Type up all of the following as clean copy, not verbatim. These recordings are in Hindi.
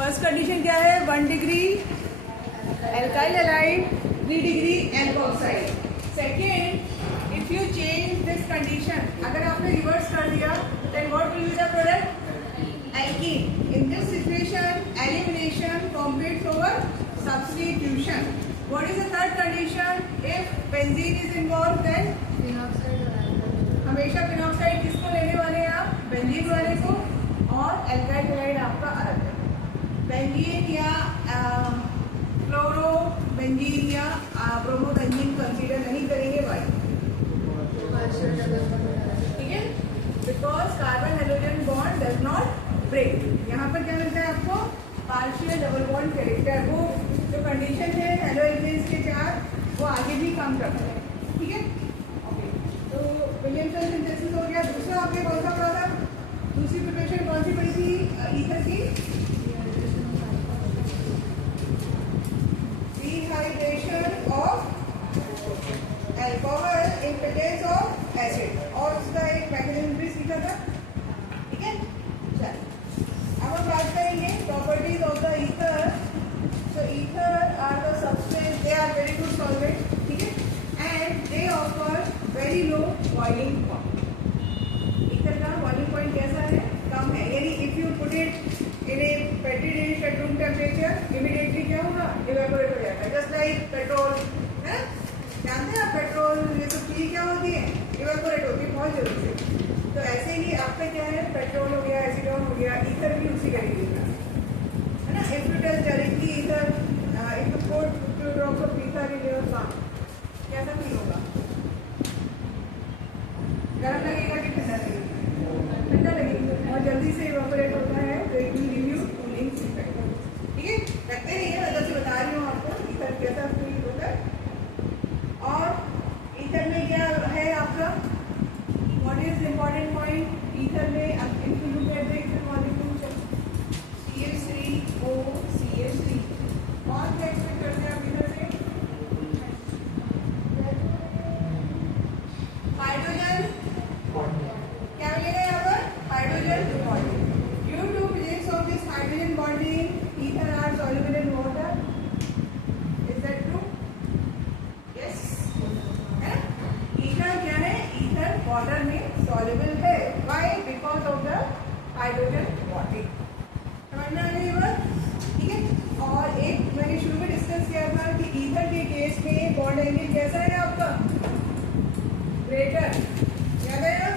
फर्स्ट कंडीशन क्या है, 1 degree alkyl halide, 3 degree alkoxide. Second, if you change this condition, अगर आपने रिवर्स कर दिया, then what will be the product, alkene. In this situation elimination competes over substitution. What is the third condition, if benzene is involve then हमेशा फिनॉक्साइड किसको लेने वाले हैं आप, बेंजीन वाले को, और एल्काइल हैलाइड आपका अलग है। बेंजीन या फ्लोरो बेंजीन या ब्रोमो बेंजीन कंसीडर नहीं करेंगे भाई, ठीक है, because carbon hydrogen bond does not break. यहाँ पर क्या मिलता है आपको, पार्शियल डबल बॉन्ड कैरेक्टर। वो जो कंडीशन है हेलोइग्रेस के 4, वो आगे भी काम करता है, ठीक है। ओके, तो विलियमसन सिंथेसिस हो गया। दूसरा आपने कौन सा पढ़ा था, दूसरी प्रिपरेशन कौन सी पढ़ी थी ईथर की, dehydration of alcohol in presence of acid, और उसका एक मैकेनिज्म भी सीखा था, ठीक है। चलिए अब हम बात करेंगे properties of the ether. So ether are the substance, they are very good solvent, ठीक है, and they offer very low boiling point. Ether का बॉइलिंग पॉइंट कैसा है, कम है, यानी if you put it in a petri dish at room temperature, immediately क्या होगा, इवेपोरेट हो जाता है, जस्ट लाइक पेट्रोल है, जानते हैं आप पेट्रोल, ये सब चीज़ क्या होती है, इवेपोरेट होती है बहुत जल्दी से। तो ऐसे ही आपका क्या है, पेट्रोल हो गया, एसीडोन हो गया, ईथर भी उसी तरीके का है ना। If you test directly ether, if you put 2 drops of ether in your palm, कैसा फील होगा, गर्म लगेगा कि ठंडा लगेगा, ठंडा लगेगा, और जल्दी से इवेपोरेट होता है, तो it will give you cooling effect, ठीक है। रखते नहीं है, मतलब से बता रही हूँ आपको ईथर कैसा फील होता है। और ईथर में क्या है आपका, what is important point ether में, if you look at the ether molecule, CH3O CH3, और क्या एक्सपेक्ट करते हैं आप ईथर से, हाइड्रोजन, क्या मिलेगा यहाँ पर, hydrogen bonding. Due to presence of this hydrogen bonding, ether are soluble in water, is that true, yes है। ईथर क्या है, ईथर वाटर में सॉल्युबल है, why, because of the hydrogen bonding. समझ में आ गई बात, ठीक है। और एक मैंने शुरू में डिस्कस किया था कि ईथर के केस में बॉन्ड एंगल कैसा है आपका, ग्रेटर, याद है ना।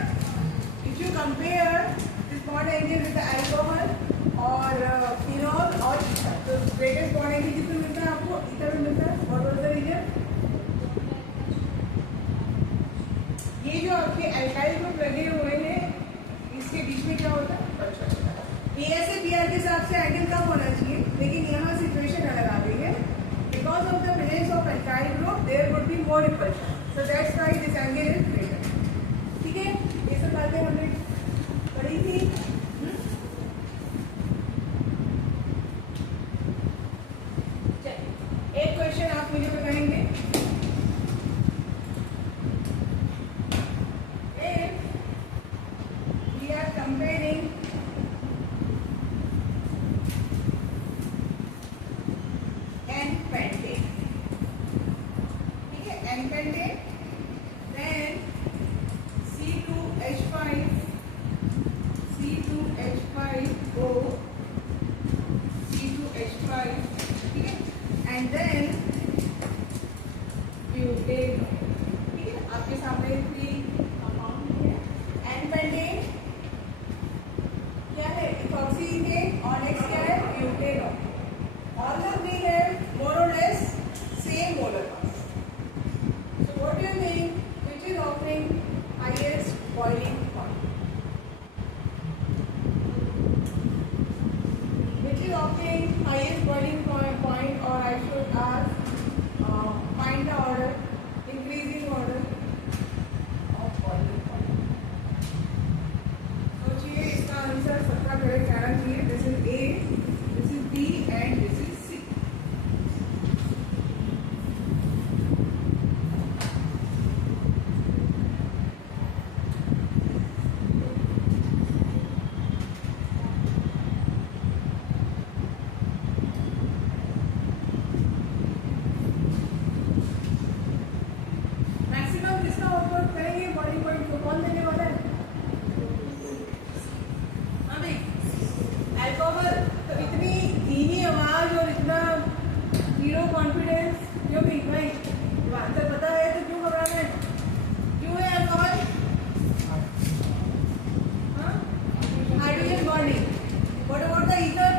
If you compare this bond angle with alcohol और फिनॉल और ईथर, तो ग्रेटेस्ट बॉन्ड एंगल किसमें मिलता है आपको, ईथर में मिलता है। व्हाट वाज द रीजन, ये जो आपके अल्काइल ग्रुप लगे हुए हैं, इसके बीच में क्या होता है, प्रेशर होता है। पीएसए पीआर के हिसाब से एंगल कम होना चाहिए, लेकिन यहाँ सिचुएशन अलग आ गई है, because of the presence of alkyl group there would be more repulsion, so that's why this angle is greater, ठीक है। ये सब बातें हमने पढ़ी थी। चलिए एक क्वेश्चन आप मुझे बताएंगे, if we are comparing n pentane, ठीक है, N-pentane, then C2H5 O C2H5, ठीक है, and then ब्यूटेन, ठीक है, आपके सामने 3 कंपाउंड है। एन-पेंटेन क्या है, इथॉक्सी ईथेन, और नेक्स्ट क्या है, butane. All of these have more or less same molar mass. So what do you think, which is offering highest boiling point? Which is offering highest boiling point, or I should ask, find the order, increasing order of boiling point. सोचिए इसका आंसर सबका करेक्ट आना चाहिए। This is A, this is B and this is C. What about the ether?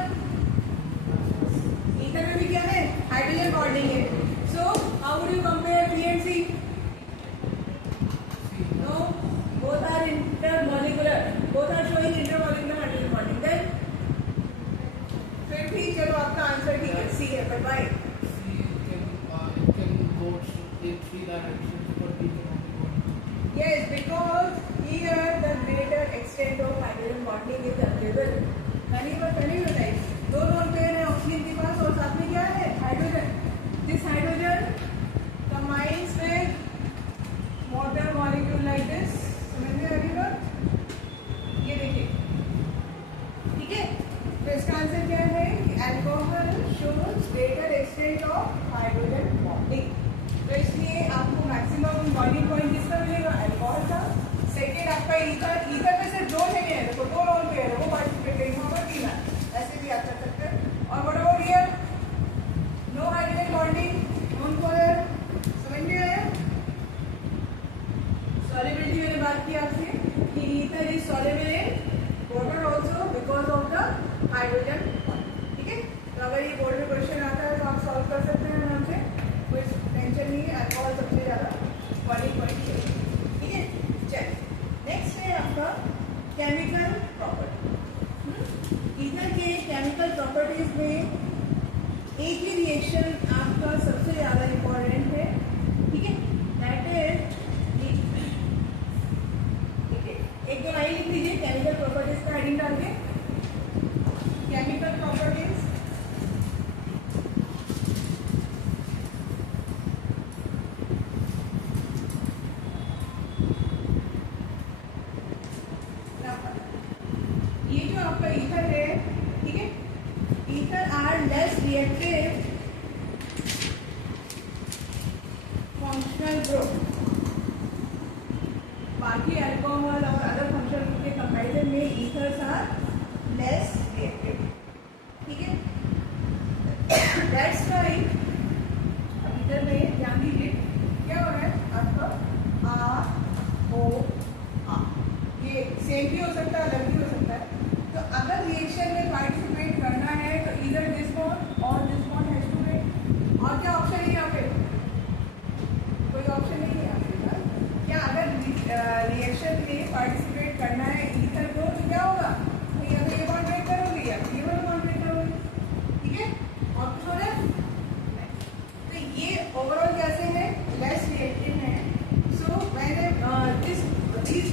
Ether में भी क्या है? हाइड्रोजन बॉन्डिंग है. So how would you compare P and C? No, both are intermolecular, both are showing intermolecular hydrogen bonding. Then फिर भी चलो आपका आंसर ठीक है, सी है, but why? Yes, because here the greater extent of hydrogen bonding is available. कहीं पर कहीं बताइए, दो लोन पेयर है ऑक्सीजन के पास और साथ में क्या है? Hydrogen. This hydrogen combines with water molecule like this. समझ में आ रही बात? ये देखिए, ठीक है. तो इसका आंसर क्या है? Alcohol shows greater extent of hydrogen bonding. तो इसलिए आपको मैक्सिमम बॉन्डिंग पॉइंट किसका मिलेगा? अल्कोहल का. सेकेंड आपका ईथर. ईथर में सिर्फ दो है, देखो दो लोन पेयर है, वो पार्टिसिपेट करेंगे, वहाँ पर तीन है. ऐसे भी आप कर सकते हैं. और what about here? No hydrogen bonding, non polar. समझ में आया? सॉल्युबिलिटी मैंने बात की आपसे कि ether is soluble in water also because of the hydrogen bonding. ठीक है. तो अगर ये बोर्ड में क्वेश्चन आता है तो आप सॉल्व कर सकते हैं आराम से, कोई टेंशन नहीं है. अल्कोहल सबसे ज्यादा बॉन्डिंग पॉइंट है. ठीक है. चलिए नेक्स्ट है आपका केमिकल प्रॉपर्टी. ईथर के केमिकल प्रॉपर्टीज में एक ही रिएक्शन आपका सबसे ज्यादा इंपॉर्टेंट है. ठीक है. दैट इज, एक दो लाइन लिख लीजिए केमिकल प्रॉपर्टीज का हेडिंग डाल के. Chemical properties functional group. बाकी अल्कोहल और अदर फंक्शनल ग्रुप के कंपैरिजन में ईथर्स आर लेस रिएक्टिव. ठीक है. दैट्स व्हाई अब ईथर में ध्यान दीजिए क्या हो रहा है आपका ROR. ये सेम भी हो सकता है, अलग भी हो सकता है. तो अगर रिएक्शन में पार्टिसिपेट करना है तो इधर दिस बॉन्ड और this bond has to be. और क्या ऑप्शन है यहाँ पे? कोई ऑप्शन नहीं है आपके पास. क्या अगर रिएक्शन में पार्टिसिपेट करना है ईथर को तो क्या होगा? तो या तो ये बॉन्ड ब्रेक करोगे या ये वाला बॉन्ड ब्रेक करोगे. ठीक है. और कुछ हो रहा है? तो ये ओवरऑल कैसे है? लेस रिएक्टिव है. So when this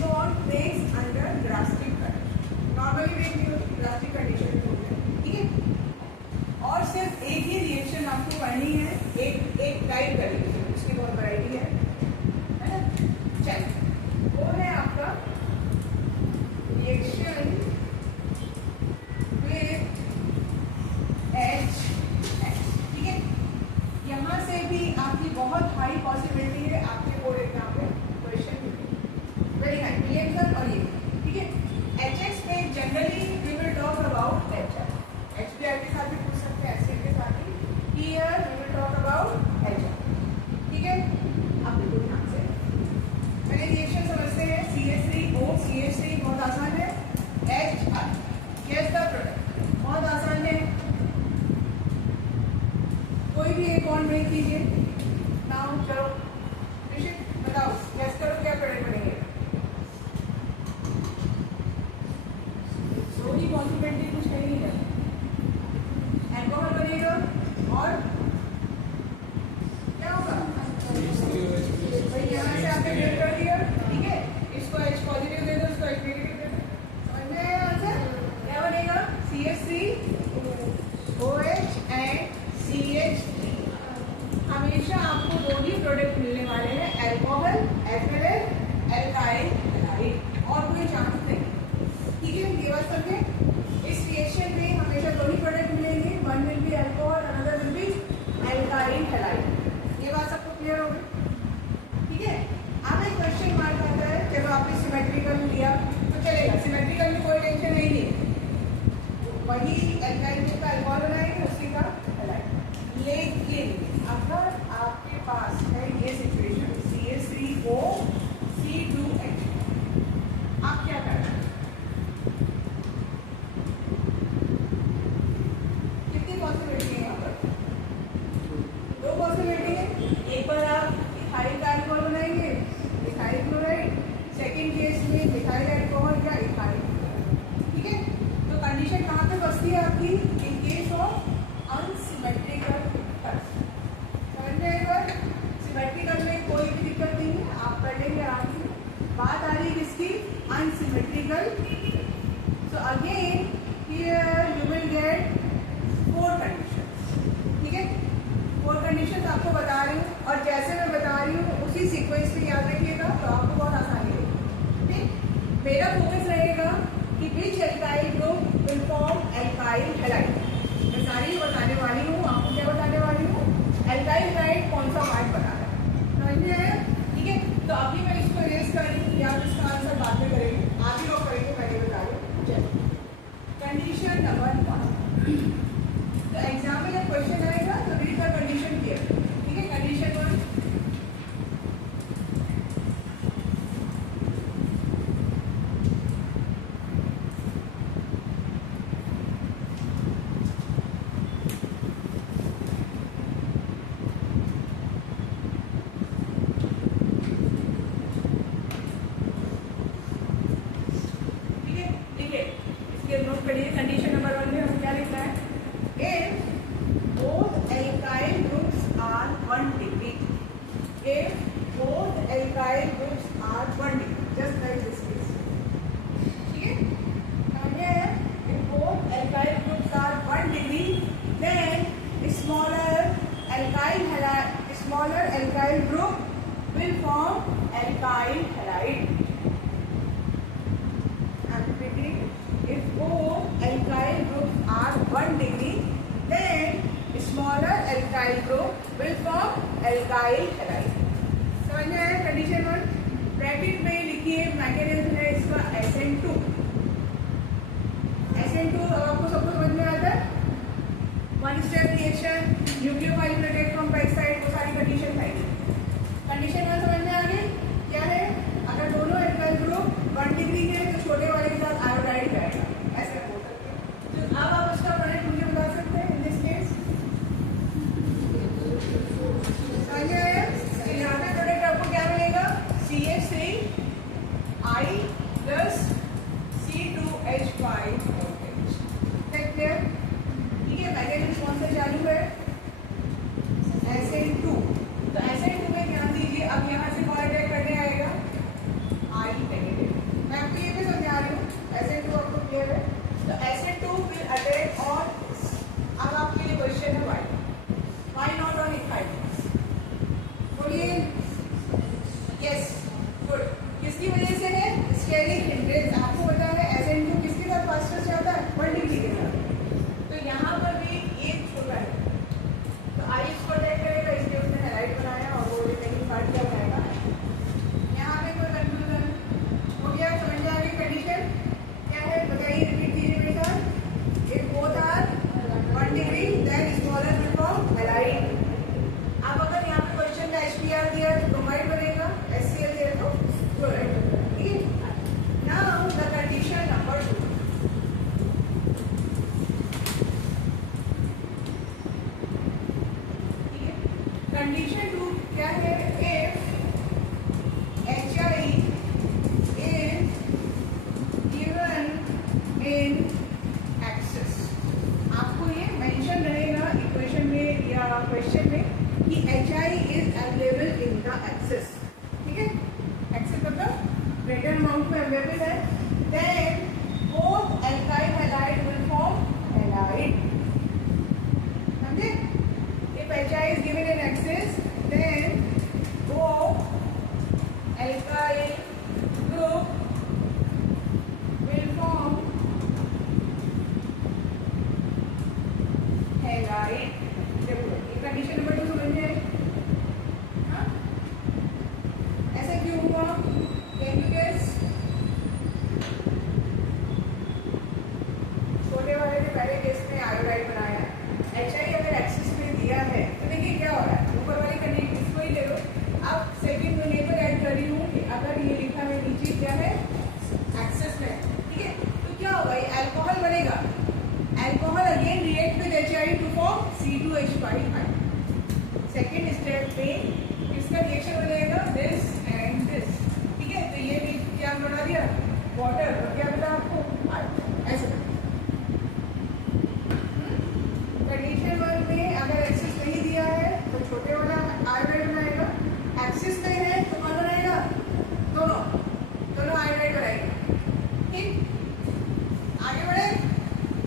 bond breaks under drastic condition. Normally break नहीं होती, ड्रास्टिक कंडीशन होती है. ठीक है. और सिर्फ एक ही रिएक्शन आपको करनी है, एक टाइप करेंगे, उसकी बहुत वैरायटी है ना. चलिए, वो है आपका रिएक्शन विद H. ठीक है. यहाँ से भी आपकी बहुत हाई पॉसिबिलिटी है आपके बोर्ड एग्जाम में क्वेश्चन मिलेंगे. Very high reaction. और ये ठीक है. HX में generally we will talk about HR. HBr के साथ भी पूछ सकते हैं, एसिड के साथ भी. Here we will talk about HR. ठीक है. अब देखो ध्यान से, पहले रिएक्शन समझते हैं. CH3O CH3 बहुत आसान है. HR गेस द प्रोडक्ट, बहुत आसान है. कोई भी एक बॉन्ड ब्रेक कीजिए. नाउ चलो ऋषिक बताओ, गेस करो क्या प्रोडक्ट बनेंगे. सोनी पॉसिबिलिटी कुछ नहीं है. अल्कोहल बनेगा और क्या होगा? भाई यहाँ से आपने ब्रेक कर दिया. ठीक है. इसको H पॉजिटिव दे दो, इसको H नेगेटिव दे दो. समझ में आया आंसर? क्या बनेगा? CH3OH and CH3. हमेशा आपको दो ही प्रोडक्ट मिलने वाले हैं, alcohol as well as alkyl halide. और कोई चांस नहीं. ठीक है. ये बात समझे? इस रिएक्शन में हमेशा दो ही प्रोडक्ट मिलेंगे. One will be alcohol, another will be alkyl halide. ये बात सबको क्लियर होगी? ठीक है. अब एक क्वेश्चन मार्क आता है. चलो आपने सिमेट्रिकल लिया तो चलेगा, सिमेट्रिकल में कोई टेंशन नहीं है. वही एल्काइल का अल्कोहल बनाएंगे, उसी का हैलाइड. लेकिन अगर आपके पास है ये सिचुएशन CH3O C2H, आप क्या करना है? एल्काइल। ठीक है, तो कंडीशन कहाँ पे फंसती है आपकी? In case of unsymmetrical touch. समझ में आएगा? सिमेट्रिकल में कोई भी दिक्कत नहीं है, आप कर लेंगे आराम से। बात आ रही है किसकी? Unsymmetrical. So again here you will get 4 conditions. ठीक है, 4 कंडीशंस आपको बता रही हूँ, और जैसे मैं बता रही हूँ उसी सीक्वेंस में याद रखिएगा, तो आपको बहुत आसानी होगी। ठीक, मेरा फोकस रहेगा कि which alkyl group will form alkyl halide. मैं सारी बताने वाली हूँ, आपको क्या बताने वाली हूँ? एल्काइल हैलाइड कौन सा पार्ट बना रहा है, समझ में आया? ठीक है, तो अभी मैं इसको रेस कर रही हूँ, या इसका आंसर बाद में करेंगे, आप ही लोग करेंगे, पहले बता रही हूँ। कंडीशन नंबर 1, तो एग्जाम में जब क्वेश्चन आएगा तो रीड द कंडीशन क्लियर। ठीक है, कंडीशन 1, ठीक है, देखिए इसके नोट करिए। कंडीशन नंबर 1 में हमें क्या लिखना है? If both alkyl groups are 1 degree, if both alkyl groups are 1 degree, just like this case. ठीक है, समझ में आया? If both alkyl groups are 1 degree, then smaller alkyl group will form alkyl halide. I'm repeating. If both alkyl groups are 1 degree, then smaller alkyl group will form alkyl halide. समझ में आया? कंडीशन 1 ब्रैकेट में लिखिए, मैकेनिज्म है इसका SN2। SN2 आपको सबको समझ में आता है? 1 step reaction, nucleophile protect from pesticide, वो सारी कंडीशन आएगी। कंडीशन 1 समझ में आ गई? क्या है? अगर दोनों एल्काइल ग्रुप 1 डिग्री के तो छोटे वाले के साथ आयोडाइड जाएगा, ऐसे बोल सकते हैं। तो अब आप उसका प्रोडक्ट मुझे बता सकते हैं इन दिस केस? समझ में आया? तो यहाँ पे प्रोडक्ट आपको क्या मिलेगा? CH3I plus C2H5। ठीक है, मैकेनिज्म कौन सा चालू है? SN2। तो SN2 में ध्यान दीजिए, अब यहाँ से कौन अटैक करने आएगा? I negative. मैं आपको ये भी समझा रही हूँ, SN2 आपको क्लियर है? तो SN2 विल अटैक ऑन, अब आपके लिए क्वेश्चन है why not on इथाइल? बोलिए। Yes, good. किसकी वजह से है? Steric hindrance. आपको पता है SN2 किसके साथ फास्टर जाता है? 1 डिग्री के साथ। तो यहाँ पर भी ये छोटा है, तो आई इसको अटैक करेगा, इसलिए उसने हैलाइड बनाया, और वो नहीं पार्ट क्या बनाएगा? यहाँ पे कोई कंफ्यूजन हो गया? समझ में आ गई कंडीशन क्या है? बताइए, रिपीट कीजिए मेरे साथ। If both are 1 degree then smaller will form halide. अब अगर यहाँ पे क्वेश्चन में HBr दिया तो ब्रोमाइड बनेगा, HCl दिया तो क्लोराइड। ठीक है, now the condition number 2। Condition 2 क्या है? If HI is given in excess, आपको ये मेंशन रहेगा इक्वेशन में या क्वेश्चन में कि HI is available in the excess। ठीक है, excess मतलब greater amount में अवेलेबल है, then both alkyl halide will form halide। समझे? If HI is given in excess, then both alkyl group will form halide। ये कंडीशन नंबर 2 समझ में आई? हाँ, ऐसा क्यों हुआ? Can you guess? छोटे वाले ने पहले केस में आयोडाइड बनाया, HI अगर एक्सिस में दिया है तो देखिए क्या हो रहा है, ऊपर वाली कंडीशन इसको ही ले लो। अब सेकंड वेरिएबल ऐड कर रही हूँ कि अगर ये लिखा है नीचे क्या है? एक्सिस में। ठीक है, तो क्या होगा? ये अल्कोहल बनेगा, alcohol again react with HI to form C2H5। Second step पे इसका रिएक्शन हो जाएगा दिस एंड दिस। ठीक है, तो ये भी क्या बना दिया? वाटर, और क्या ठीक, आगे बढ़े।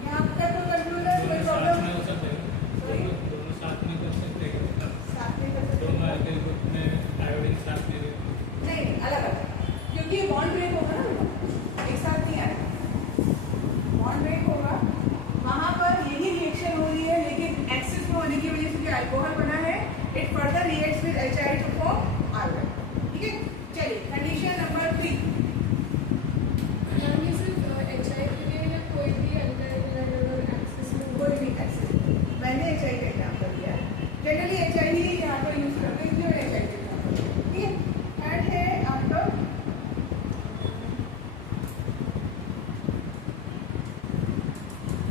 यहाँ तक तो कंफ्यूजन, कोई प्रॉब्लम? दोनों साथ में कर सकते हैं। साथ में कर सकते दोनों हैं? अल्काइल ग्रुप में आयोडीन साथ में नहीं, अलग अलग, क्योंकि बॉन्ड ब्रेक होगा ना, एक साथ नहीं आएगा। बॉन्ड ब्रेक होगा, वहाँ पर यही रिएक्शन हो रही है, लेकिन एक्सिस में होने की वजह से जो अल्कोहल बना है, it further reacts with HI to form iodide. ठीक है, चलिए कंडीशन नंबर 3। कोई भी एक्सिस, मैंने HI का एग्जाम्पल दिया है, जनरली HI ही यहाँ पर यूज करते हैं, इसलिए HI का एग्जाम्पल। ठीक है, थर्ड है आपका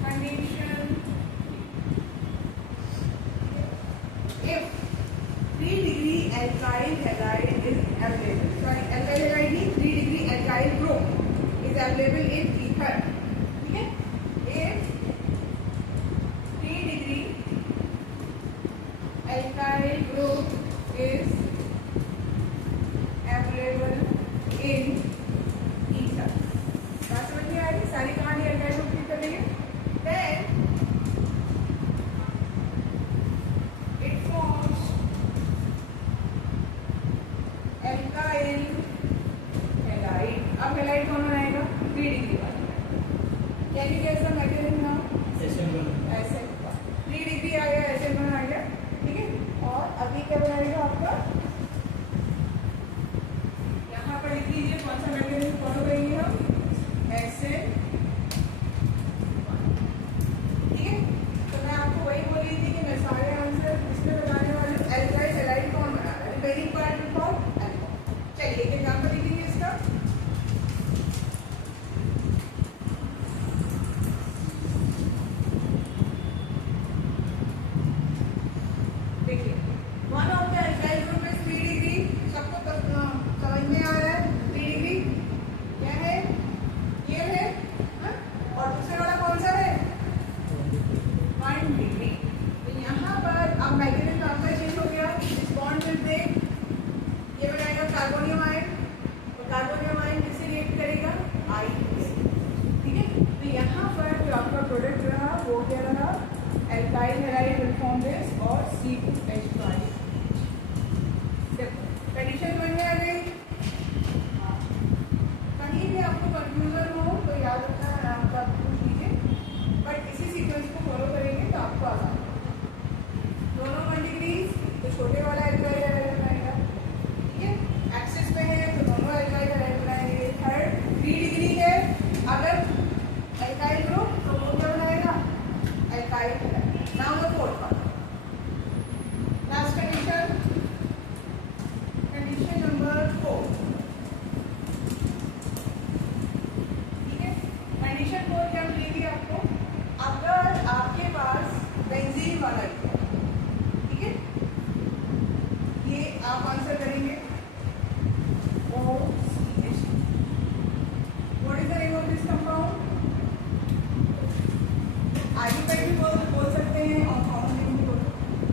condition if 3 degree alkyl halide is available, sorry alkyl halide means 3 degree alkyl group is available in ether. ठीक है, if 3 degree alkyl group is available in ether, बात समझ में आ रही? सारी कहानी alkyl group की करेंगे। Then it forms alkyl halide। अब halide कौन बनाएगा? 3 डिग्री वाला। Can you guess the mechanism now? ऐसे 3 डिग्री आ गया, ऐसे बना गया। ठीक है, और अभी क्या बनाएगा आपका? यहाँ पर लिख लीजिए कौन सा मैकेनिज्म फॉलो करेंगे हम, ऐसे। ठीक है, तो मैं आपको वही बोल रही थी कि मैं सारे आंसर इसमें बताने वाली हूँ। एल्काइल हैलाइड कौन बना रहा है? Repairing part for alcohol. चलिए एक एग्जाम्पल लिखेंगे इसका। देखिए, one of the alkyl group is 3 degree, सबको समझ में आ रहा है? 3 डिग्री क्या है? ये है, हाँ? और दूसरे वाला कौन सा है? 1 डिग्री। तो यहाँ पर अब मैकेनिज्म आपका चेंज हो गया, इस बॉन्ड विल ब्रेक, ये बनाएगा कार्बोनियम आयन, तो कार्बोनियम आयन किससे रिएक्ट करेगा? I से। ठीक है, तो यहाँ पर जो आपका प्रोडक्ट रहा वो क्या रहा? Alkyl halide will form this और C2H5। कंडीशन बन में आ गई। कहीं भी आपको कंफ्यूजन हो तो याद रखना, आराम से आप पूछ लीजिए, बट इसी सीक्वेंस को फॉलो करेंगे तो आपको आसान होगा। दोनों 1 डिग्री, तो छोटे वाला एल्काइल हैलाइड बनाएगा। ठीक है, एक्सिस पे है तो दोनों एल्काइल हैलाइड बनाएंगे। थर्ड 3 डिग्री है, अगर एल्काइल ग्रुप तो वो क्या बनाएगा? Alkyl halide. Now the fourth part, last condition, condition number 4। ठीक है, कंडीशन 4 क्या मिलेगी आपको? अगर आपके पास बेंजीन वाला है, ठीक है, ये आप आंसर करेंगे OCH। What is the name of this compound? Ayurveda भी बोल सकते हैं और कॉमन नेम भी बोल सकते हैं।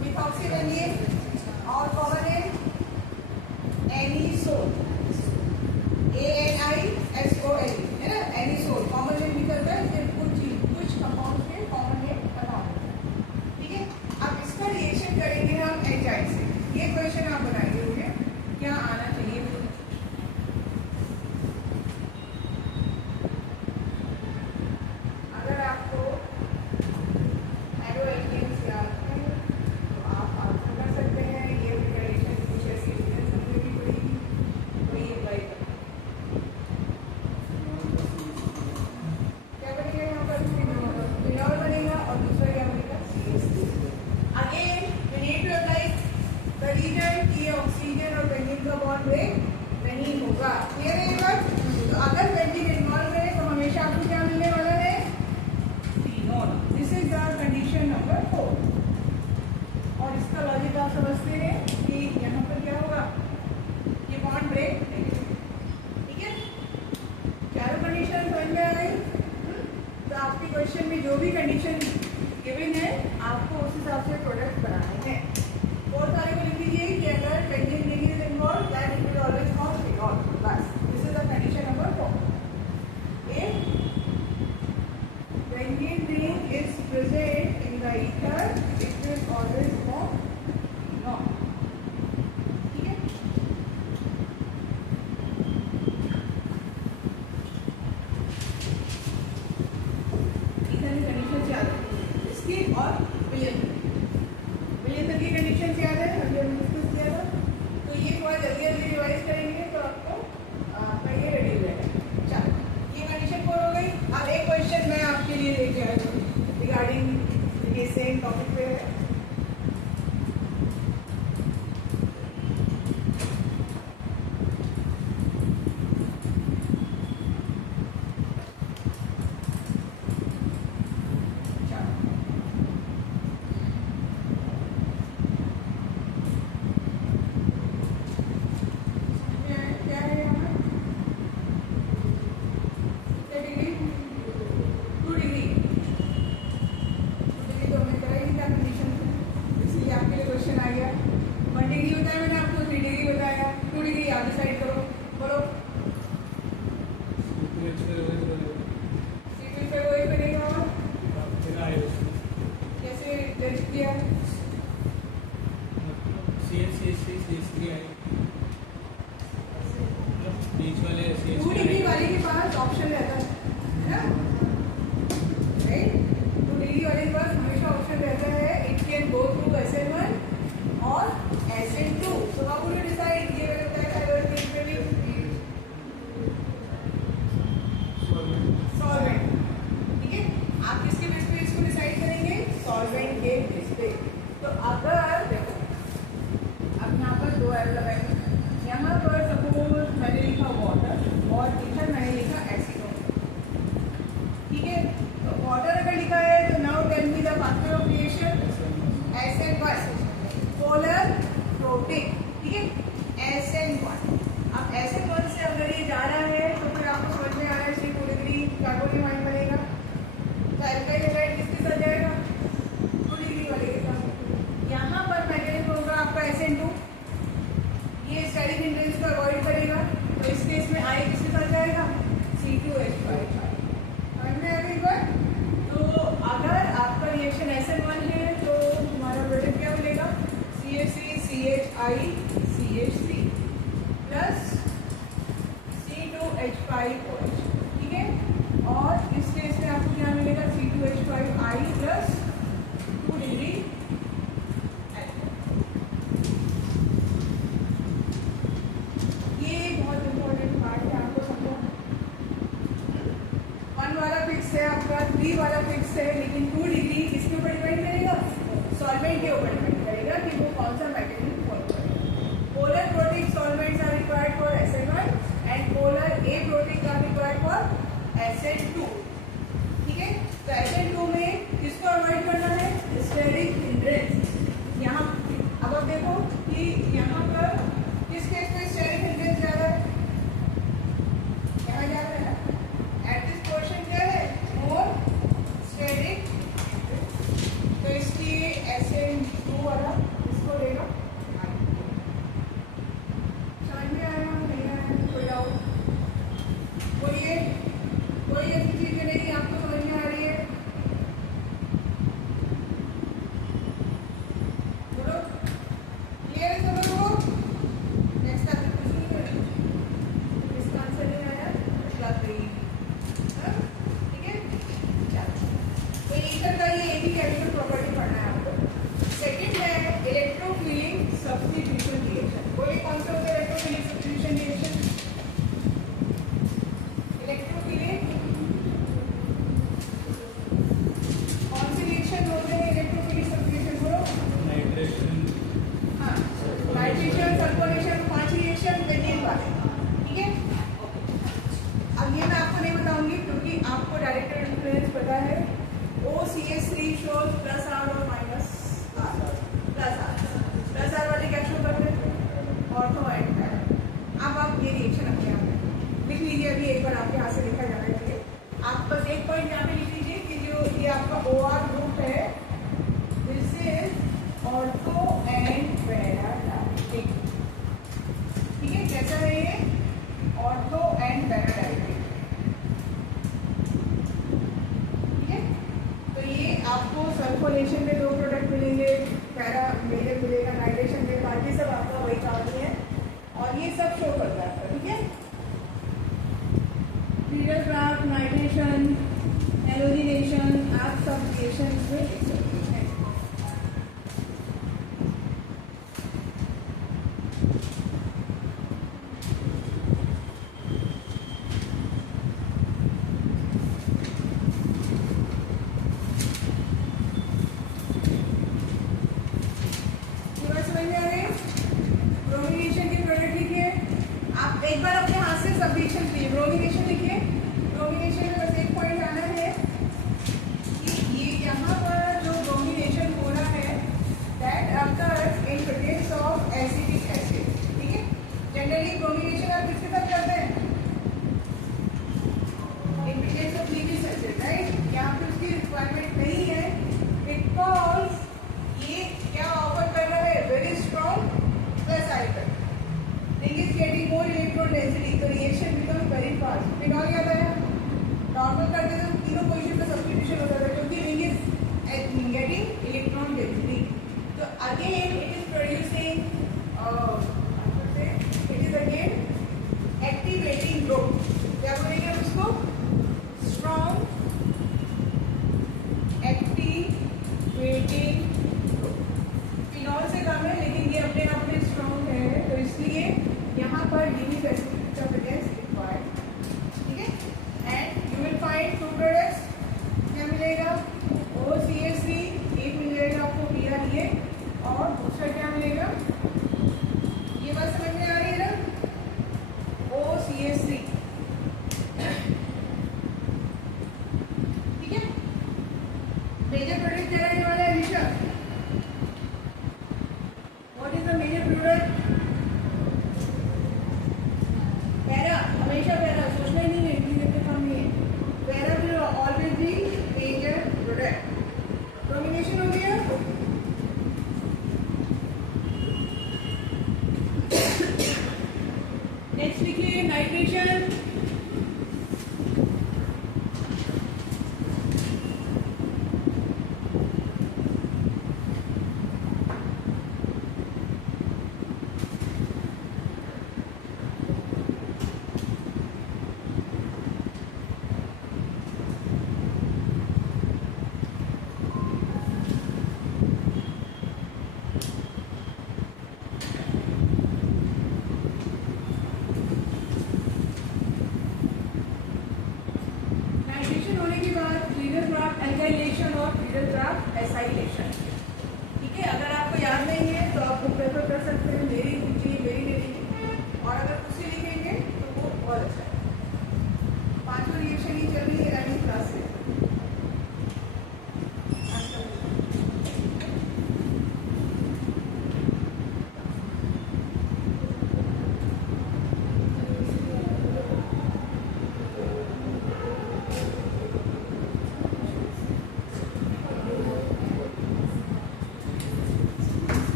मिथॉक्सीबेंजीन और कॉमन नेम एनिसोल, ANISOL है ना, एनिसोल कॉमन नेम निकलता है। इसके कुछ कंपाउंड के कॉमन नेम बताओ। ठीक है, अब इसका रिएक्शन करेंगे हम HI से। ये क्वेश्चन आप बनाइए, मुझे क्या आना चाहिए? अगर आपको एरोएल्केन्स याद है तो आप आंसर कर सकते हैं। ये प्रिपरेशन कुछ ऐसी समझनी पड़ेगी, तो ये अप्लाई करें। क्या बनेगा यहाँ पर? फिनॉल बनेगा और दूसरा क्या बनेगा? CH3। Again we need to apply the reason कि ऑक्सीजन और बेंजीन का बॉन्ड ब्रेक नहीं होगा। क्लियर है ये बात? तो अगर बेंजीन इन्वॉल्व है तो हमेशा आपको क्या मिलने वाला है? Phenol. This is the condition number 4। और इसका लॉजिक आप समझते हैं कि यहाँ पर क्या होगा? ये बॉन्ड ब्रेक नहीं होगा। ठीक है, चारों कंडीशन समझ में आ गई? तो आपके क्वेश्चन में जो भी कंडीशन गिवन है आपको उस हिसाब से प्रोडक्ट बनाने हैं। फोर्थ वाले को लिख लीजिए कि अगर benzene ring is involve that it will always form phenol. बस this is the condition. 2 degree वाले के पास ऑप्शन रहता है ना, राइट। 2 डिग्री वाले के पास हमेशा ऑप्शन रहता है, it can go through SN1 और SN2। So how will you decide, ये रहता है सॉल्वेंट, ठीक है। आप किसके बेस पे इसको डिसाइड करेंगे, सॉल्वेंट के बेस पे। तो अगर देखो अब यहाँ पर दो एरो लगाएंगे, यहाँ पर सपोज मैंने लिखा वाटर और इधर मैंने लिखा एसीटोन, ठीक है। तो वाटर अगर लिखा है तो now tell me the pathway of reaction, SN1 polar protein, ठीक है, SN1। अब SN1 से अगर ये जा रहा है तो फिर आपको समझ में आ रहा है इसकी 2 डिग्री कार्बोनिल आयन बनेगा। तो एल्काइल हैलाइड किसके साथ जाएगा, 2 डिग्री वाले के साथ। यहाँ पर मैकेनिज्म होगा आपका SN2, ये स्टैटिक हिंड्रेंस को अवॉइड करेगा, तो इस केस में आई किसके साथ जाएगा, C2H5। समझ में आ गई बात। तो अगर आपका रिएक्शन SN1 है तो तुम्हारा प्रोडक्ट क्या मिलेगा, CH3 CHI CH3 plus C2H5OH, ठीक है। और इस केस में आपको क्या मिलेगा, C2H5I प्लस 2 डिग्री। ये बहुत इंपॉर्टेंट पार्ट है, आपको समझो। 1 वाला फिक्स है आपका, 3 वाला फिक्स है, लेकिन 2 डिग्री किसके ऊपर डिपेंड करेगा, सॉल्वेंट के ऊपर डिपेंड करेगा कि वो कौन सा मैकेनिज्म फॉलो करेगा। Polar protic solvents are required for SN1 and polar aprotic are required for SN2, ठीक है। तो SN2 में किसको अवॉइड करना है, स्टेरिक हिंड्रेंस। यहाँ अब आप देखो कि यहाँ पर किस केस में स्टेरिक हिंड्रेंस जा रहा है, यहाँ जा रहा है ना, एट दिस पोर्शन क्या है, मोर स्टेरिक। तो इसलिए SN2 वाला इसको लेगा। समझ में आया, नहीं आया, कोई डाउट, कोई ऐसी चीजें नहीं आपको समझ में आ रही है, बोलो क्लियर है सब लोगों को। नेक्स्ट आप कुछ नहीं करेंगे, इसका आंसर नहीं आया क्लास 3, ठीक है। चलो तो ईथर का ये एक ही केमिकल प्रॉपर्टी पढ़ना है आपको। सेकंड है इलेक्ट्रोफिलिंग सब्स्टिट्यूशन रिएक्शन। बोलिए कौन सा होता है इलेक्ट्रोफिलिंग सब्स्टिट्यूशन रिएक्शन, इलेक्ट्रोफिलिंग कौन से रिएक्शन होते हैं, इलेक्ट्रोफिलिंग सब्स्टिट्यूशन बोलो। नाइट्रेशन, हाँ, नाइट्रेशन, सल्फोनेशन, 5 रिएक्शन पेंडिंग वाले, ठीक है। अब ये मैं आपको नहीं बताऊंगी क्योंकि आपको डायरेक्ट इन्फ्लुएंस पता है। OCH3 शोज प्लस R और माइनस R, प्लस R वाले क्या शो करते हैं, ऑर्थो एंड पैरा। अब आप ये रिएक्शन अपने आप में लिख लीजिए, अभी एक बार आपके हाथ से लिखा जाना चाहिए। आप बस एक पॉइंट यहाँ पे लिख लीजिए कि जो ये आपका OR ग्रुप है, this is ortho and para directing, ठीक है। कैसा है ये, ऑर्थो एंड पैरा डायरेक्टिक, ठीक है। तो ये आपको सल्फोनेशन में 2 प्रोडक्ट मिलेंगे, पैरा मिलेगा नाइट्रेशन में, बाकी सब आपका वही काम है और ये सब शो करता है, ठीक है। फीडर क्राफ्ट, नाइट्रेशन, हेलोजिनेशन, आप सब रिएक्शन में लिख सकते हैं। समझ में आ रहे हैं, ब्रोमिनेशन के प्रोडक्ट लिखिए। आप एक बार अपने हाथ से सब रिएक्शन लिखिए, ब्रोमिनेशन लिखिए। ब्रोमिनेशन में बस एक पॉइंट आना है कि ये यहाँ पर जो ब्रोमिनेशन हो रहा है that occurs in presence of acetic acid, ठीक है। जनरली ब्रोमिनेशन आप किसके साथ करते हैं, in presence of Lewis acid, right. यहाँ पे उसकी रिक्वायरमेंट नहीं है बिकॉज ये क्या ऑफर कर रहा है, very strong plus item, thing is getting more electron density, तो reaction become very fast.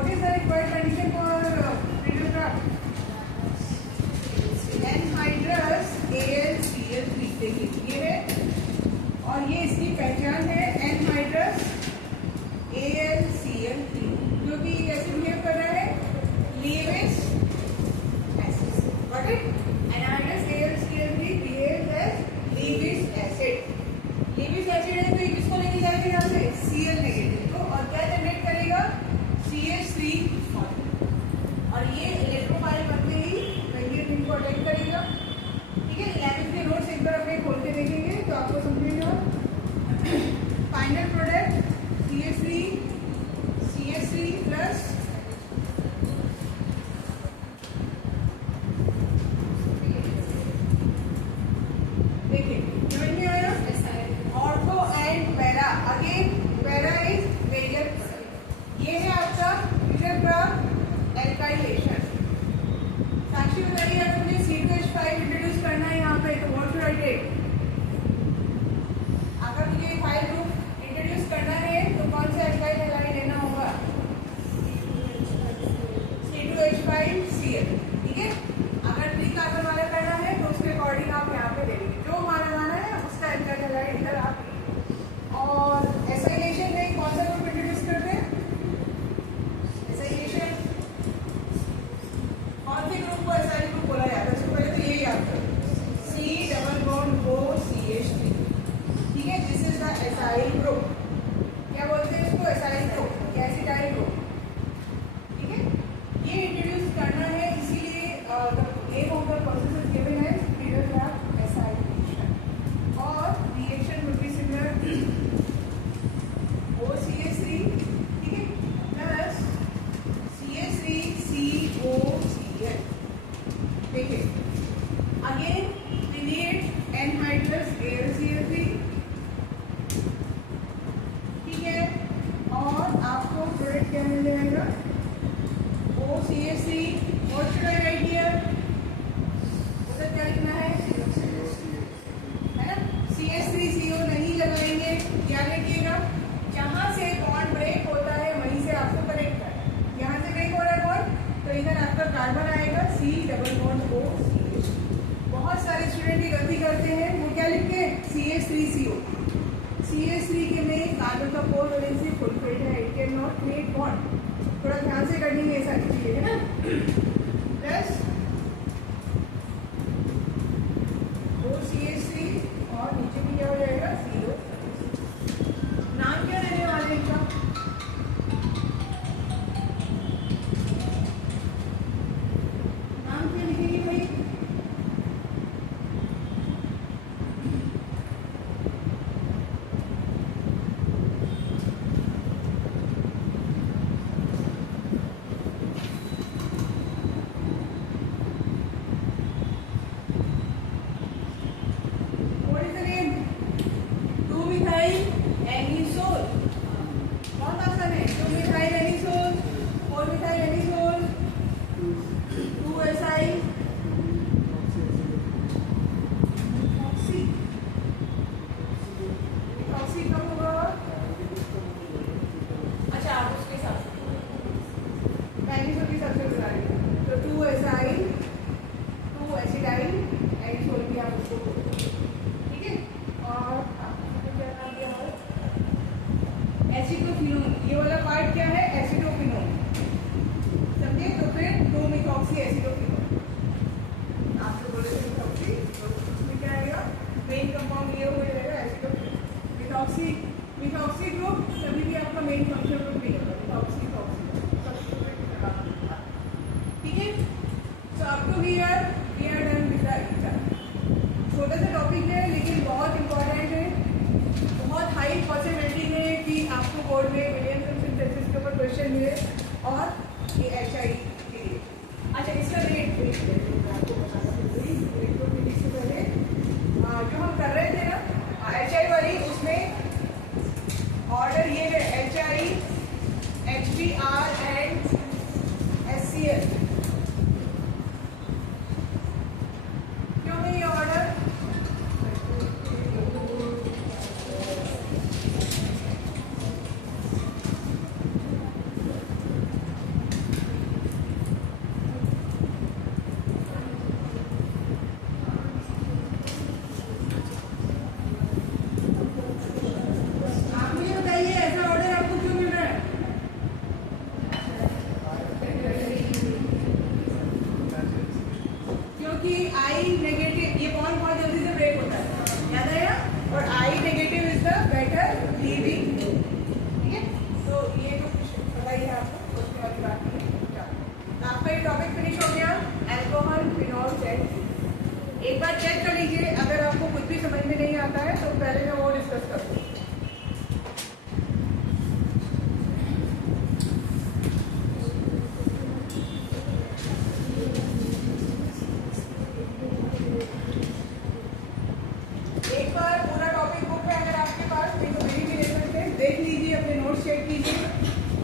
what is the required condition for reduced draft? Anhydrous AlCl3 देखिए ये है और ये इसकी पहचान है एनहाइड्रस AlCl3 जो कि कैसे बिहेव कर रहा है Lewis acid what it anhydrous AlCl3 behaves as Lewis acid है तो ये किसको लेके जाएगा यहाँ से Cl नेगेटिव को और क्या जनरेट करेगा CH3 और ये इलेक्ट्रोफाइल बनते ही मैग्नेट रिंग को अटैक करेगा ठीक है 11th के नोट्स एक बार अपने खोल के देखेंगे तो आपको समझेगा फाइनल प्रोडक्ट CH3 प्लस देखिए समझ में आया ortho and para again para is major ये है आपका रिजर्व एल्काइलेशन साक्षी बताइए अगर मुझे C2H5 इंट्रोड्यूस करना है यहाँ पे तो व्हाट शुड आई टेक अगर मुझे फाइल ग्रुप इंट्रोड्यूस करना है तो कौन सा एल्काइल हैलाइड लेना होगा C2H5Cl ठीक है अगर 3 कार्बन वाला करना है तो उसके अकॉर्डिंग आप यहाँ पे ले लीजिए जो माना जाना है उसका एल्काइल हैलाइड इधर आप और एसाइलेशन में कौन सा ग्रुप इंट्रोड्यूस करते हैं एसाइलेशन कौन से ग्रुप को एसाइल ग्रुप बोला जाता है उसको पहले तो ये याद करो C double bond O CH3 ठीक है this is the acyl group क्या बोलते हैं इसको एसाइल ग्रुप या एसिटाइल ग्रुप ठीक है ये इंट्रोड्यूस करना है इसीलिए एक of the process is given है पीरियड ऑफ एसाइलेशन और reaction would be similar OCH3 ठीक है प्लस CH3COCl देखिए again we need anhydrous AlCl3 ठीक है और आपको प्रोडक्ट क्या मिल जाएगा OCH3 what should I write here उधर क्या लिखना है ना CH3CO नहीं लगाएंगे क्या लिखिएगा जहां से बॉन्ड ब्रेक होता है वहीं से आपको कनेक्ट करना है यहाँ से ब्रेक हो रहा है बॉन्ड तो इधर आपका कार्बन आएगा C double bond O CH बहुत सारे स्टूडेंट ये गलती करते हैं वो क्या लिखते हैं CH3CO CH3 के में कार्बन का 4 वैलेंसी फुलफिल्ड है it can not create bond थोड़ा ध्यान से करनी है सारी चीजें है ना प्लस OCH3 और नीचे भी क्या हो जाएगा CO नाम क्या देने वाले इनका नाम क्या लिखेंगे भाई What is the name? 2-methyl anisole. बहुत आसान है 2-methyl anisole, 4-methyl anisole, 2-acyl methoxy. methoxy कब होगा अच्छा आप उसके हिसाब से anisole के हिसाब से बता रहे हैं तो 2-acyl 2-acetyl anisole भी आप उसको बोलते हैं और क्या नाम दिया है एसिटोफिनोन ये वाला पार्ट क्या है एसिटोफिनोन समझे तो फिर 2-methoxy एसिटोफिनोन आपको बोले थे methoxy तो उसमें क्या आएगा मेन कंपाउंड ये हो जाएगा एसिटोफिनोन methoxy ग्रुप कभी भी आपका मेन फंक्शन ग्रुप नहीं होगा methoxy ठीक है सो आपको we are done with the exam छोटा सा टॉपिक है लेकिन बहुत इंपॉर्टेंट है बहुत हाई पॉसिबिलिटी है कि आपको बोर्ड में विलियमसन सिंथेसिस के ऊपर क्वेश्चन मिले और ये HI के लिए अच्छा इसका रेट आपको बताना पहले जो हम कर रहे थे ना HI वाली उसमें ऑर्डर ये है HI HBr एंड HCl क्यों है ये ऑर्डर क्योंकि आई नेगेटिव, ये बॉन्ड बहुत जल्दी से ब्रेक होता है, याद आया? और I negative is the better leaving, ठीक है? तो ये तो पता ही है आपको, सोचने वाली बात नहीं है। तो आपका ये टॉपिक फिनिश हो गया, अल्कोहल फिनॉल चेक। एक बार चेक कर लीजिए, अगर आपको कुछ भी समझ में नहीं आता है तो पहले मैं वो डिस्कस करूँ। एक बार पूरा टॉपिक बुक है अगर आपके पास, नहीं तो मेरी भी ले सकते हैं, देख लीजिए, अपने नोट्स चेक कीजिए।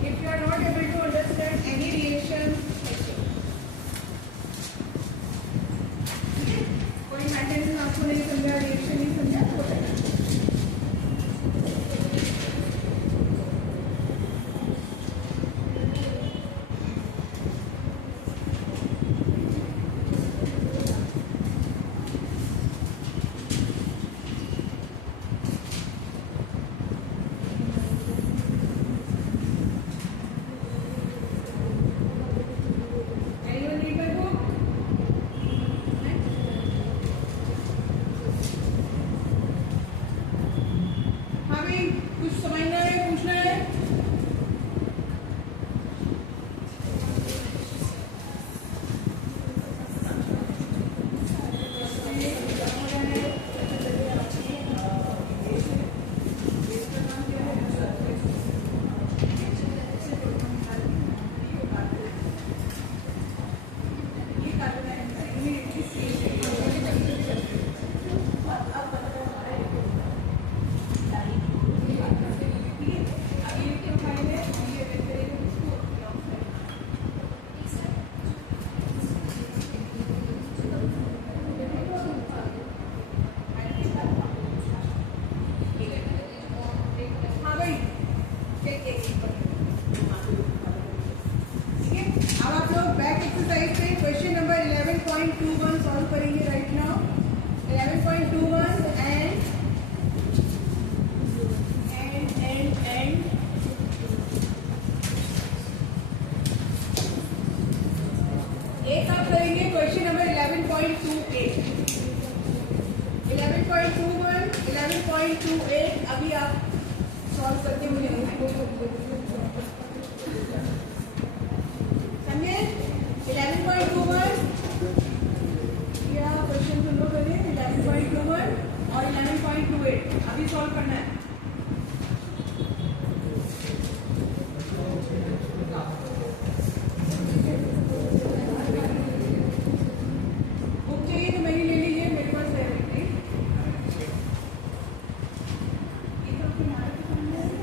If you are not able to understand any reaction, कोई मैकेनिज्म आपको नहीं समझा, रिएक्शन नहीं समझा, तो बताइए। Anyone read my book? हाँ भाई, कुछ समझना है, पूछना है? हाँ भाई, ठीक है। अब आप लोग बैक एक्सरसाइज पे क्वेश्चन नंबर 11.21 सॉल्व करेंगे राइट नाउ। 11.21 एंड एक आप करेंगे क्वेश्चन नंबर 11.28। 11.21, 11.28 अभी आप सॉल्व करके मुझे समझे? 11.21 या क्वेश्चन सुन लो पहले। 11.21 और 11.28 अभी सॉल्व करना है। बुक चाहिए तो मेरी ले लीजिए, मेरे पास है बेटी। ये तो तुम्हारे सामने है ना?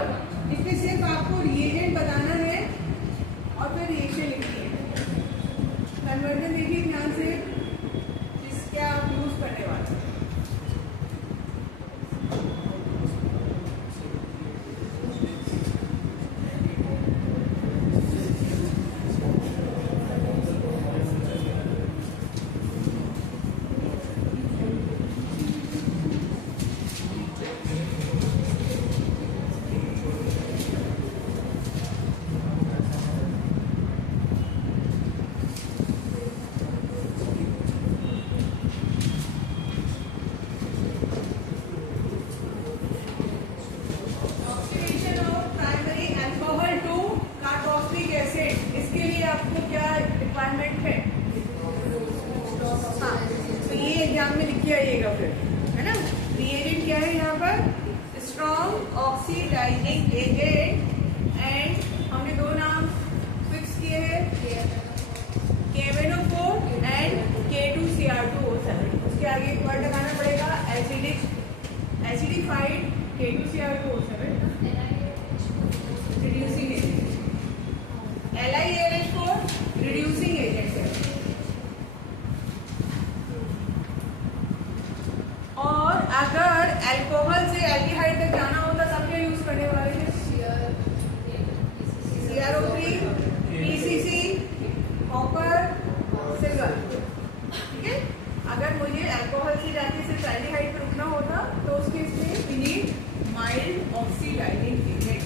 सिंपल, इसमें सिर्फ आपको रिएजेंट बताना है और फिर रिएक्शन लिखनी है। कन्वर्जन देखिए ध्यान से, जिसके आप यूज करने वाले हैं। एग्जाम में लिख के आइएगा फिर, है ना। रिएजेंट क्या है यहाँ पर? स्ट्रॉन्ग ऑक्सीडाइजिंग एजेंट, एंड हमने दो नाम फिक्स किए हैं, KMnO4 एंड K2Cr2O7। उसके आगे एक वर्ड लगाना पड़ेगा, acidified K2Cr2O7 reducing agent. LiAlH4 reducing agent है। और अगर अल्कोहल से एल्डिहाइड तक जाना होगा तब क्या यूज करने वाले हैं? CrO3, PCC, copper, silver. ठीक है, अगर मुझे अल्कोहल से जाके सिर्फ एल्डिहाइड पर रुकना होता तो उस केस में we need mild oxidising agent.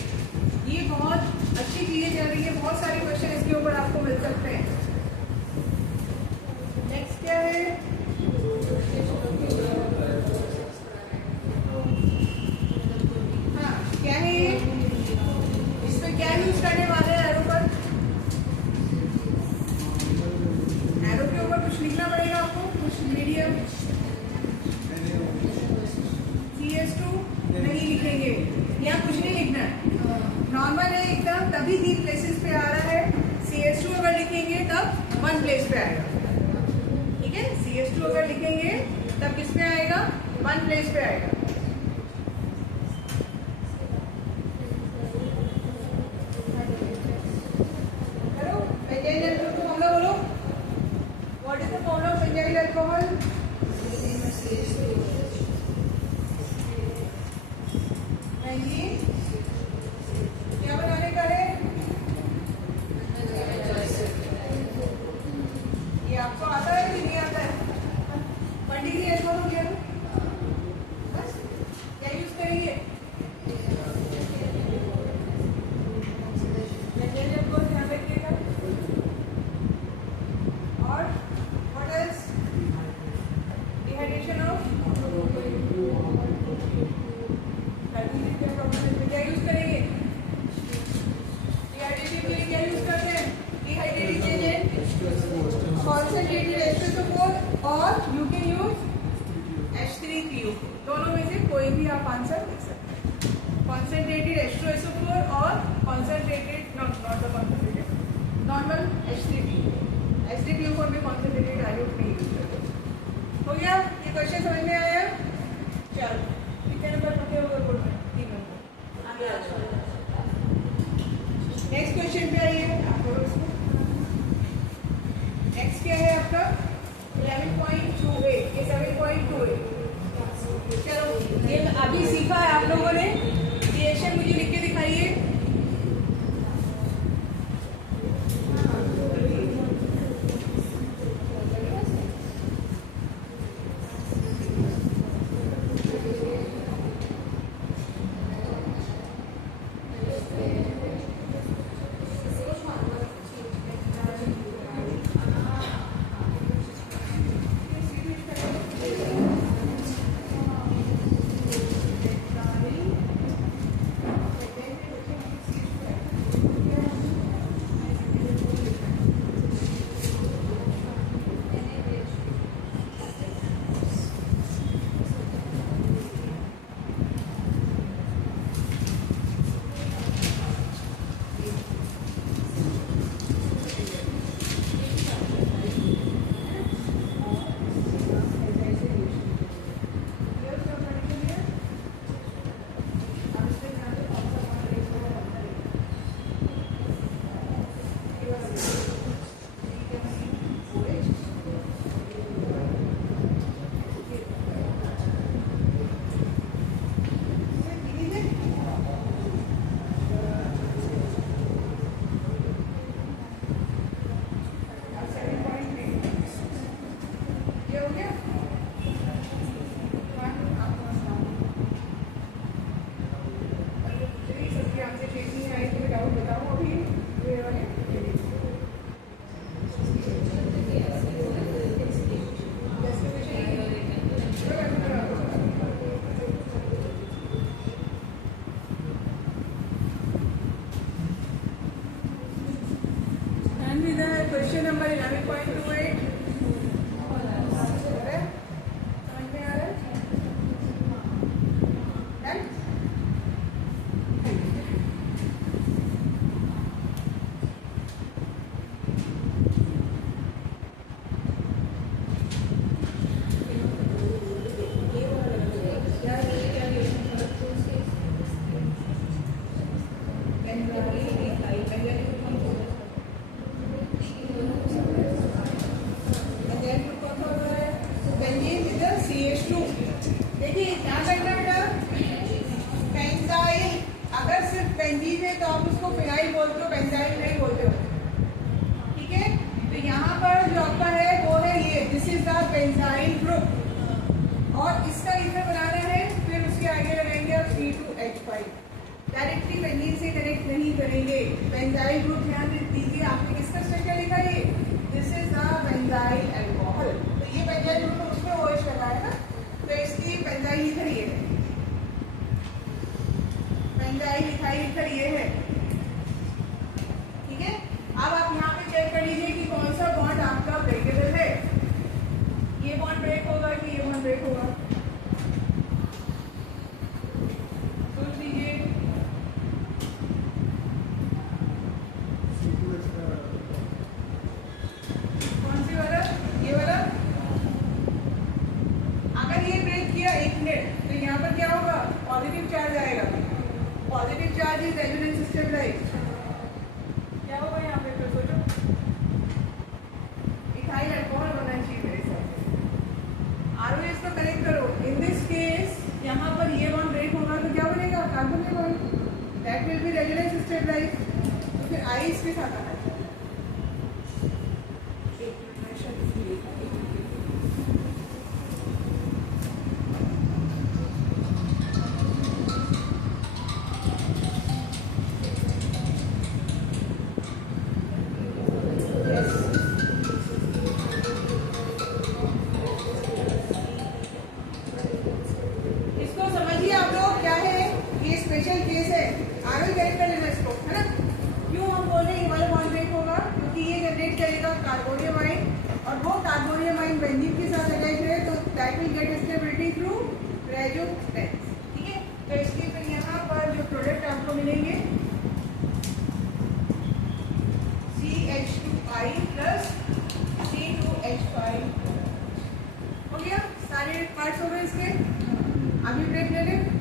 ये बहुत अच्छी चीजें चल रही है, बहुत सारे क्वेश्चन इसके ऊपर आपको मिल सकते हैं। नेक्स्ट क्या है? क्या है ये? इसमें क्या यूज करने वाले हैं? एरो पर, एरो के ऊपर कुछ लिखना पड़ेगा आपको, कुछ मीडियम। CS2 नहीं लिखेंगे, यहाँ कुछ नहीं लिखना है, नॉर्मल है एकदम, तभी 3 प्लेसेस पे आ रहा है। CS2 अगर लिखेंगे तब 1 प्लेस पे आएगा। ठीक है, CS2 अगर लिखेंगे तब किस पे आएगा? 1 प्लेस पे आएगा। What is the formula of benzyl alcohol? Benzene क्या बनाने का है? ये आपको आता है कि नहीं आता है? 1 डिग्री एल्कोहल हो गया ना? बस क्या यूज करेंगे? बेंजीन अल्कोहल ध्यान रखिएगा। और what else? Dehydration of क्या यूज करेंगे? डिहाइड्रेशन के लिए क्या यूज करते हैं? डिहाइड्रेटिंग एजेंट, कॉन्सेंट्रेटेड H2SO4 और यू कैन यूज H3PO। दोनों में से कोई भी आप आंसर लिख सकते हैं। कॉन्सेंट्रेटेड H2SO4 और concentrated not the concentrated normal H3PO। H3PO में कॉन्सेंट्रेटेड आयोड नहीं यूज करते। हो गया ये क्वेश्चन समझ में आया? चलो कितने नंबर पढ़ते हो बोर्ड में? 3 नंबर आगे आ जाओ। नेक्स्ट क्वेश्चन पे आइए, आप करो इसको। नेक्स्ट क्या है आपका? 11.28, ये 7.28। चलो ये अभी सीखा है आप लोगों ने, रिएक्शन मुझे लिख के दिखाइए। क्वेश्चन नंबर 11.28 समझ में आ रहा है? Done? Benzene with CH2। देखिए क्या करना है बेटा, बेंजाइल अगर सिर्फ बेंजीन है तो आप उसको फिनाइल बोलते हो, बेंजाइल नहीं बोलते हो, ठीक है। तो यहाँ पर जो आपका है वो है ये, this is the benzyl group, और इसका इधर बनाना है, फिर उसके आगे लगाएंगे आप C2H5। डायरेक्टली बेंजीन से कनेक्ट नहीं करेंगे। बेंजाइल ग्रुप ध्यान दीजिए, आपने किसका स्ट्रक्चर लिखा है, this is the benzyl alcohol. तो ये बेंजाइल ग्रुप उसमें OH लगा है ना, तो इसकी बेंजाइल इधर ये है, बेंजाइल इथाइल इथर ये है, ठीक है। अब आप यहाँ पे चेक कर लीजिए कि कौन सा बॉन्ड आपका ब्रेकेबल है, ये बॉन्ड ब्रेक होगा कि ये बॉन्ड ब्रेक होगा, सोच लीजिए। कौन सी वाला, ये वाला। अगर ये ब्रेक किया 1 मिनट तो यहाँ पर क्या होगा, पॉजिटिव चार्ज आएगा, positive charge is resonance stabilised. क्या होगा यहाँ पे, फिर सोचो, इथाइल अल्कोहल होना चाहिए मेरे हिसाब से। ROH को कनेक्ट करो, इन दिस केस यहाँ पर ये बॉन्ड ब्रेक होगा तो क्या बनेगा, कार्बन में bond, that will be resonance stabilised. तो फिर I इसके साथ आना चाहिए। इसको समझिए आप लोग, क्या है ये स्पेशल केस है, आगे कनेक्ट कर लेना इसको, है ना। क्यों हम बोल रहे हैं ये वाला बॉन्ड ब्रेक होगा, क्योंकि ये जनरेट करेगा कार्बोनियम आयन, और वो कार्बोनियम आयन बेंजीन के साथ अटैच है, तो that will get stability through resonance, ठीक है। तो इसलिए फिर यहाँ पर जो प्रोडक्ट आपको मिलेंगे CH2I प्लस C2H5 हो गया, सारे पार्ट्स हो गए इसके। अभी ब्रेक ले लें।